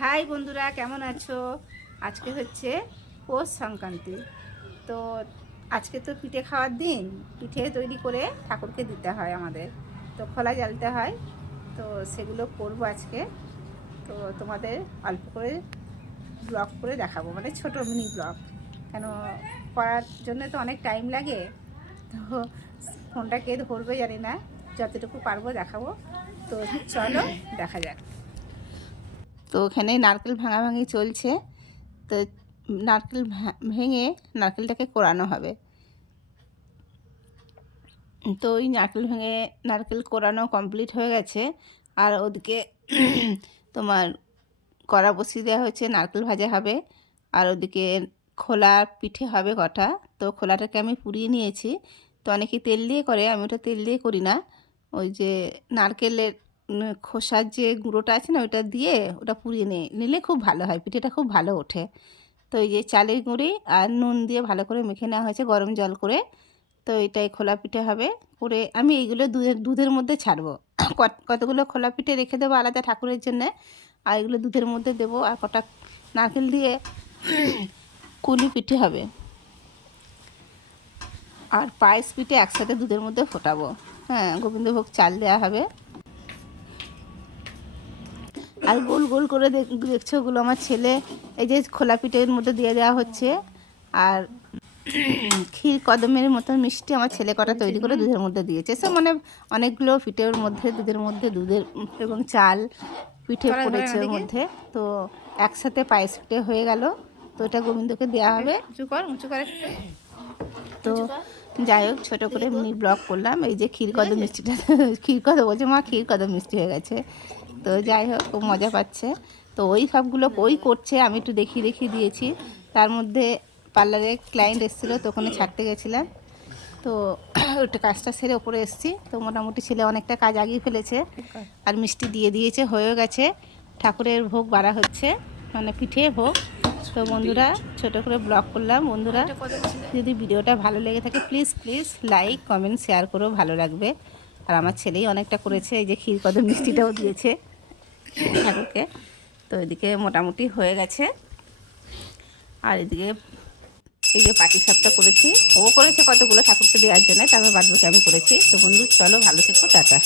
High বন্ধুরা, কেমন আছো? আজকে হচ্ছে পৌষ সংক্রান্তি। তো আজকে তো পিঠে খাওয়ার দিন। পিঠে তৈরি করে ঠাকুরকে দিতে হয় আমাদের, তো খোলা জ্বালতে হয়। তো সেগুলো করব আজকে। তো তোমাদের অল্প করে ব্লগ করে দেখাবো, মানে ছোটো মিনি ব্লগ। কেন করার জন্য তো অনেক টাইম লাগে, তো ফোনটা কে ধরবে জানি না, যতটুকু পারবো দেখাবো। তো চলো দেখা যাক। তো ওখানে নারকেল ভাঙাভাঙি চলছে। তো নারকেল ভেঙে নারকেলটাকে কোরানো হবে। তো ওই নারকেল কোরানো কমপ্লিট হয়ে গেছে। আর ওদিকে তোমার কড়া বসিয়ে দেওয়া হচ্ছে, নারকেল ভাজা হবে। আর ওদিকে খোলা পিঠে হবে কটা। তো খোলাটাকে আমি পুড়িয়ে নিয়েছি। তো অনেকে তেল দিয়ে করে, আমি ওটা তেল দিয়ে করি না। ওই যে নারকেলের খোসার যে গুঁড়োটা আছে না, ওটা দিয়ে ওটা পুড়িয়ে নিলে খুব ভালো হয়, পিঠেটা খুব ভালো ওঠে। তো এই যে চালের গুঁড়ি আর নুন দিয়ে ভালো করে মেখে নেওয়া হয়েছে গরম জল করে। তো এটাই খোলা পিঠে হবে। করে আমি এইগুলো দুধের মধ্যে ছাড়বো। কতগুলো খোলা পিঠে রেখে দেবো আলাদা ঠাকুরের জন্যে, আর এগুলো দুধের মধ্যে দেবো। আর কটা নারকেল দিয়ে কুলি পিঠে হবে। আর পায়েস পিঠে একসাথে দুধের মধ্যে ফোটাবো। হ্যাঁ, গোবিন্দভোগ চাল দেওয়া হবে। আর গোল গোল করে দেখছো, ওগুলো আমার ছেলে এই যে খোলা পিঠের মধ্যে দিয়ে দেওয়া হচ্ছে। আর ক্ষীর কদমের মতো মিষ্টি আমার ছেলে কটা তৈরি করে দুধের মধ্যে দিয়েছে। সব মানে অনেকগুলো পিঠের মধ্যে দুধের এবং চাল পিঠে পড়েছে ওর মধ্যে। তো একসাথে পায়েস পিঠে হয়ে গেল। তো এটা গোবিন্দকে দেওয়া হবে। উঁচু করে। তো যাই হোক, ছোটো করে মিনি ব্লগ করলাম। এই যে ক্ষীর কদম মিষ্টিটা ক্ষীর কদম বলছে, মা ক্ষীর কদম মিষ্টি হয়ে গেছে। তো যাই হোক, খুব মজা পাচ্ছে। তো ওই সবগুলো করছে, আমি একটু দেখিয়ে দিয়েছি। তার মধ্যে পার্লারে ক্লায়েন্ট এসেছিলো, তো ওখানে ছাড়তে গেছিলাম। তো ওটা কাজটা সেরে ওপরে এসেছি। তো মোটামুটি ছেলে অনেকটা কাজ আগিয়ে ফেলেছে, আর মিষ্টি দিয়ে দিয়েছে, হয়েও গেছে। ঠাকুরের ভোগ বাড়া হচ্ছে, মানে পিঠে ভোগ। তো বন্ধুরা, ছোটো করে ব্লগ করলাম। বন্ধুরা, যদি ভিডিওটা ভালো লেগে থাকে প্লিজ লাইক কমেন্ট শেয়ার করো, ভালো লাগবে। আর আমার ছেলেই অনেকটা করেছে, এই যে ক্ষীর কদম মিষ্টিটাও দিয়েছে ঠাকুরকে। তো এদিকে মোটামুটি হয়ে গেছে। আর এদিকে এই যে পাটি সাপটা করেছি, ও করেছে কতগুলো ঠাকুরকে দেওয়ার জন্য, তারপর বাদ বাকি আমি করেছি। তো বন্ধু চলো, ভালো থেকো, টাটা।